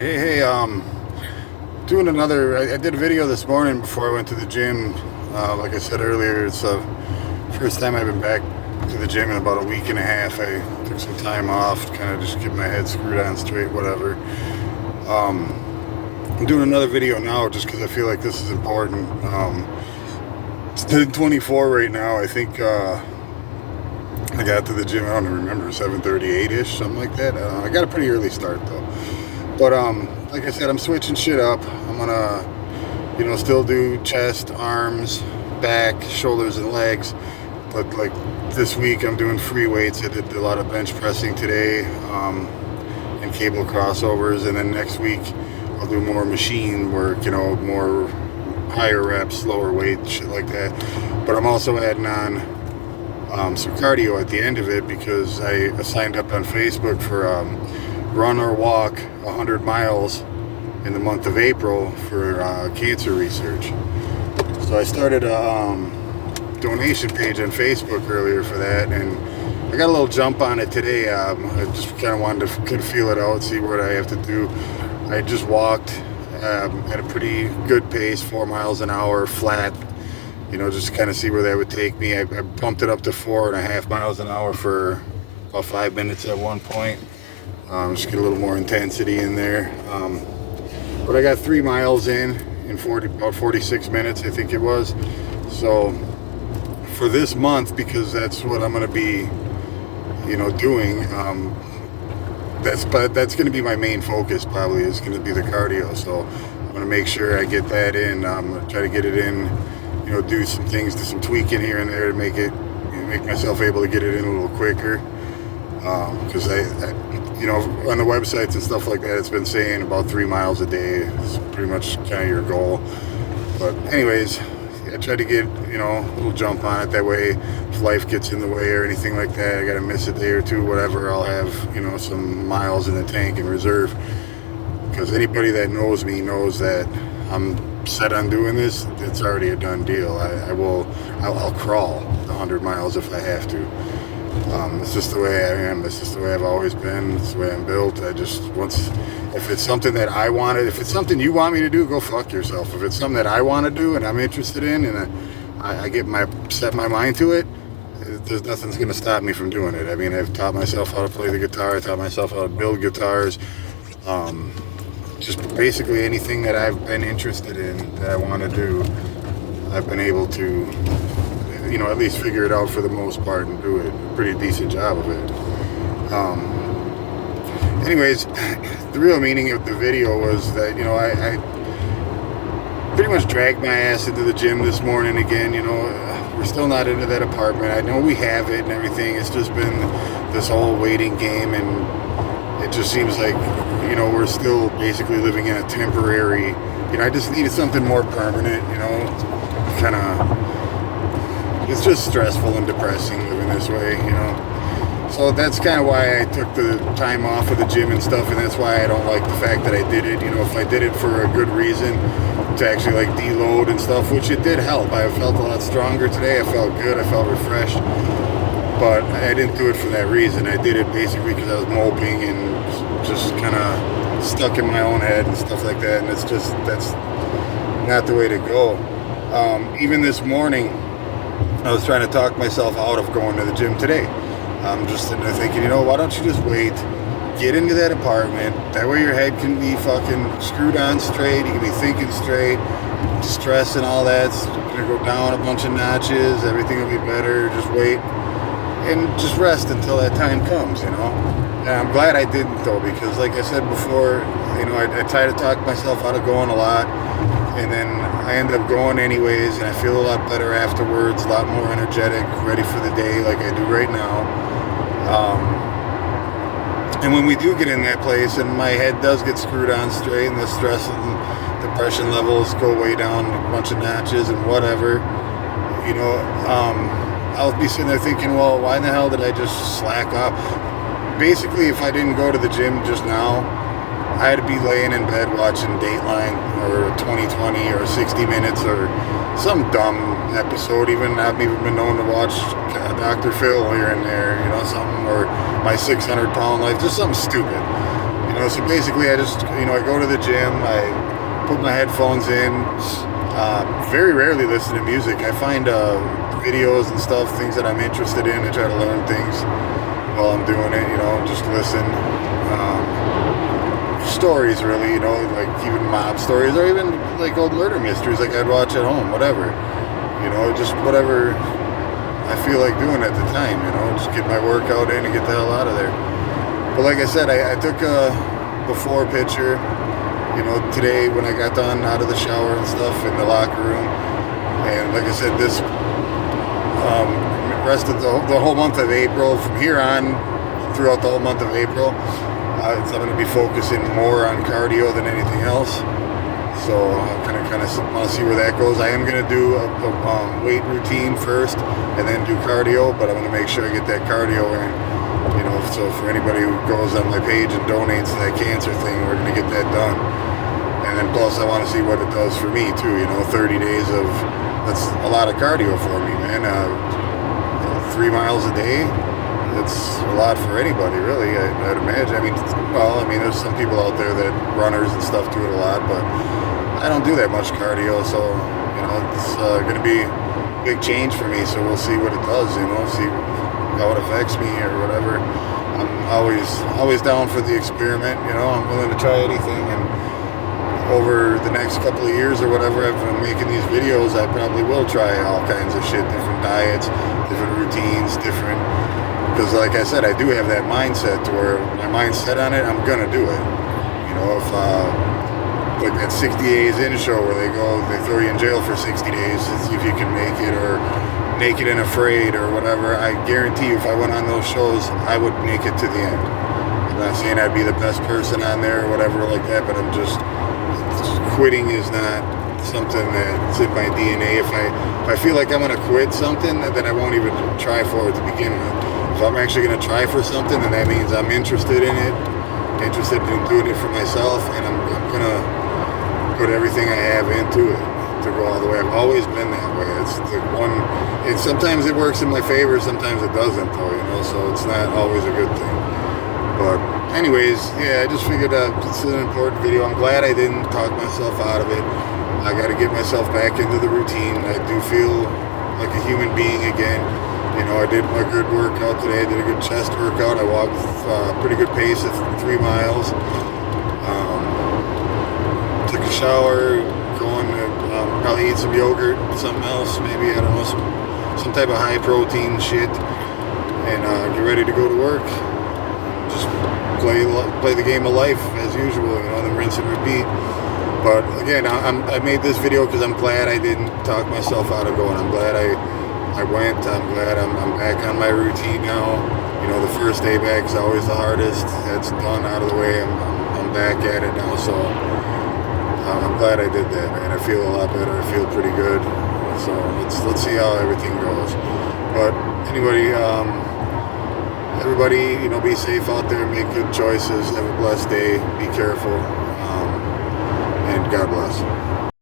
Hey, doing another. I did a video this morning before I went to the gym. Like I said earlier, it's the first time I've been back to the gym in about a week and a half. I took some time off, kind of just get my head screwed on straight, whatever. Um, I'm doing another video now just because I feel like this is important. It's 10:24 right now. I think I got to the gym. I don't even remember 7:38ish, something like that. I got a pretty early start though. But like I said, I'm switching shit up. I'm gonna, still do chest, arms, back, shoulders, and legs. But like this week, I'm doing free weights. I did a lot of bench pressing today, and cable crossovers. And then next week, I'll do more machine work. More higher reps, lower weight, shit like that. But I'm also adding on some cardio at the end of it because I signed up on Facebook for run or walk 100 miles in the month of April for cancer research. So I started a donation page on Facebook earlier for that, and I got a little jump on it today. I just kind of wanted to feel it out, see what I have to do. I just walked at a pretty good pace, 4 miles an hour, flat, just kind of see where that would take me. I bumped it up to 4.5 miles an hour for about 5 minutes at one point. Just get a little more intensity in there. But I got 3 miles in about 46 minutes, I think it was. So for this month, because that's what I'm going to be, doing, that's going to be my main focus probably, is going to be the cardio. So I'm going to make sure I get that in. I'm going to try to get it in, do some things, do some tweaking here and there to make myself able to get it in a little quicker. Because I on the websites and stuff like that, it's been saying about 3 miles a day is pretty much kind of your goal. But anyways, I try to get, a little jump on it. That way, if life gets in the way or anything like that, I got to miss a day or two, whatever, I'll have, some miles in the tank in reserve. Because anybody that knows me knows that I'm set on doing this. It's already a done deal. I'll crawl the 100 miles if I have to. It's just the way I am. It's just the way I've always been. It's the way I'm built. If it's something that I wanted, if it's something you want me to do, go fuck yourself. If it's something that I want to do and I'm interested in, and I set my mind to it, there's nothing's going to stop me from doing it. I mean, I've taught myself how to play the guitar. I taught myself how to build guitars. Just basically anything that I've been interested in that I want to do, I've been able to, at least figure it out for the most part and do a pretty decent job of it. Anyways, the real meaning of the video was that, I pretty much dragged my ass into the gym this morning again. We're still not into that apartment. I know we have it and everything. It's just been this whole waiting game, and it just seems like, we're still basically living in a temporary, I just needed something more permanent, kind of. It's just stressful and depressing living this way, So that's kind of why I took the time off of the gym and stuff, and that's why I don't like the fact that I did it. If I did it for a good reason, to actually like deload and stuff, which it did help. I felt a lot stronger today. I felt good. I felt refreshed. But I didn't do it for that reason. I did it basically because I was moping and just kind of stuck in my own head and stuff like that. And that's not the way to go. Even this morning, I was trying to talk myself out of going to the gym today. I'm just sitting there thinking, why don't you just wait, get into that apartment, that way your head can be fucking screwed on straight, you can be thinking straight, stress and all that's gonna go down a bunch of notches, everything will be better, just wait, and just rest until that time comes, And I'm glad I didn't though, because like I said before, I try to talk myself out of going a lot, and then I end up going anyways, and I feel a lot better afterwards, a lot more energetic, ready for the day like I do right now. And when we do get in that place and my head does get screwed on straight and the stress and depression levels go way down a bunch of notches and whatever, I'll be sitting there thinking, well, why in the hell did I just slack off? Basically, if I didn't go to the gym just now, I had to be laying in bed watching Dateline or 2020 or 60 Minutes or some dumb episode. I've even been known to watch Dr. Phil here and there, something, or My 600 Pound Life, just something stupid. So basically I just, I go to the gym, I put my headphones in, very rarely listen to music. I find videos and stuff, things that I'm interested in. I try to learn things while I'm doing it, just listen. Stories really, like even mob stories or even like old murder mysteries like I'd watch at home, whatever. Just whatever I feel like doing at the time, just get my workout in and get the hell out of there. But like I said, I took a before picture, today when I got done out of the shower and stuff in the locker room. And like I said, this rest of the whole month of April, from here on throughout the whole month of April, I'm going to be focusing more on cardio than anything else. So I kind of want to see where that goes. I am going to do a weight routine first and then do cardio, but I'm going to make sure I get that cardio in. So for anybody who goes on my page and donates to that cancer thing, we're going to get that done. And then plus I want to see what it does for me too. 30 days of, that's a lot of cardio for me, man. 3 miles a day. It's a lot for anybody, really, I'd imagine. There's some people out there that runners and stuff do it a lot, but I don't do that much cardio, so, it's going to be a big change for me, so we'll see what it does, see how it affects me or whatever. I'm always down for the experiment, I'm willing to try anything, and over the next couple of years or whatever I've been making these videos, I probably will try all kinds of shit, different diets, different routines, because like I said, I do have that mindset to where my mind's set on it, I'm gonna do it. If like that 60 days in show where they throw you in jail for 60 days to see if you can make it, or Naked and Afraid or whatever, I guarantee you if I went on those shows, I would make it to the end. I'm not saying I'd be the best person on there or whatever like that, but I'm just quitting is not something that's in my DNA. If I feel like I'm gonna quit something, then I won't even try for it to begin with. If I'm actually going to try for something, then that means I'm interested in it, interested in doing it for myself, and I'm going to put everything I have into it to go all the way. I've always been that way. It's the one, sometimes it works in my favor, sometimes it doesn't though, so it's not always a good thing. But anyways, yeah, I just figured it's an important video. I'm glad I didn't talk myself out of it. I got to get myself back into the routine. I do feel like a human being again. I did a good workout today. I did a good chest workout. I walked pretty good pace at 3 miles. Took a shower, going to probably eat some yogurt, something else, maybe, I don't know, some type of high protein shit, and get ready to go to work. Just play the game of life as usual, then rinse and repeat. But again, I made this video because I'm glad I didn't talk myself out of going. I'm glad I went. I'm glad I'm back on my routine now. The first day back is always the hardest. That's done, out of the way. I'm back at it now, so I'm glad I did that, man. I feel a lot better. I feel pretty good. So let's see how everything goes. But anybody, everybody, be safe out there. Make good choices. Have a blessed day. Be careful. And God bless.